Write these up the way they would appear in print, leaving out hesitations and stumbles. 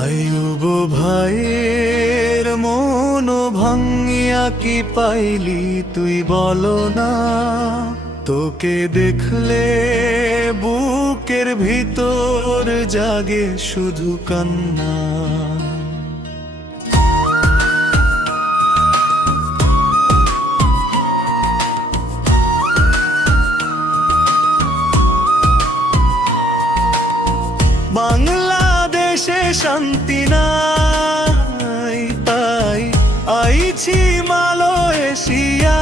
আয়ুব ভাইয়ের মন ভাঙিয়া কি পাইলি তুই বলো না। তোকে দেখলে বুকের ভিতর জাগে শুধু কান্না। বাংলাদেশে শান্তি নাই, তাই আইছি মালয়েশিয়া।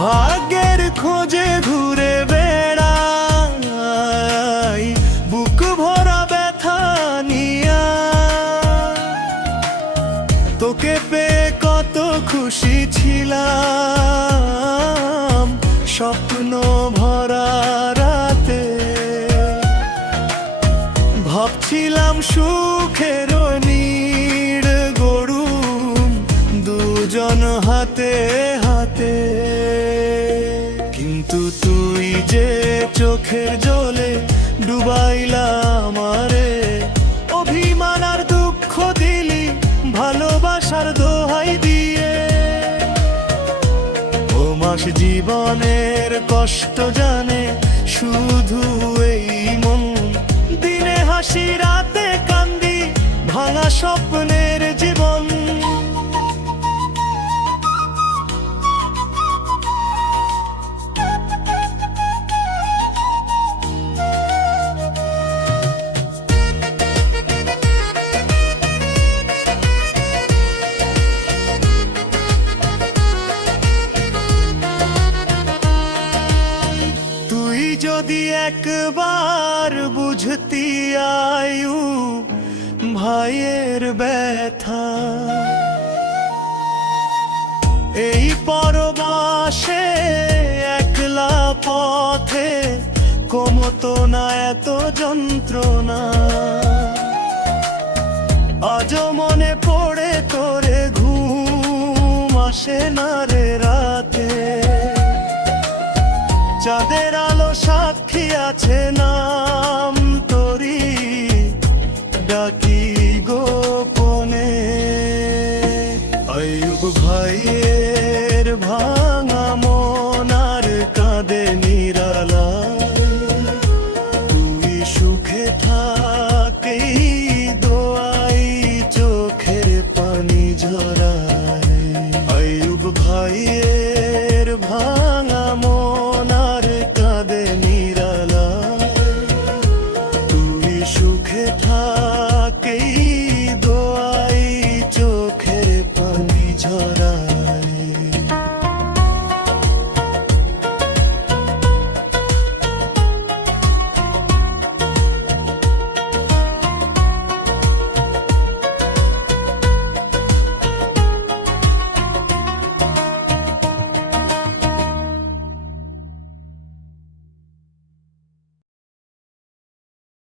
ভাগ্যের খোঁজে ঘুরে বেড়াই, বুক ভরা ব্যথা নিয়া। তোকে পেয়ে কত খুশি ছিলাম, স্বপ্ন ভরা রাতে ভাবছিলাম সুখের নীড় গড়ুম দুজন হাতে হাতে। কিন্তু তুই যে চোখের জলে ডুবাইলা আমারে, অভিমান আর দুঃখ দিলি ভালোবাসার দোহাই দিয়ে। ও মাস জীবনের কষ্ট জানে শুধু এই মন, দিনে হাসি রাতে কান্দি ভাঙা স্বপ্নের জীবন। যদি একবার বুঝতি আয়ু ভাইয়ের ব্যথা, এই পরবাসে একলা পথে কমতো না এত যন্ত্রণা। আজও মনে পড়ে তোরে, ঘুম আসে না রে রাতে। চাঁদের আলো সাক্ষী আছে না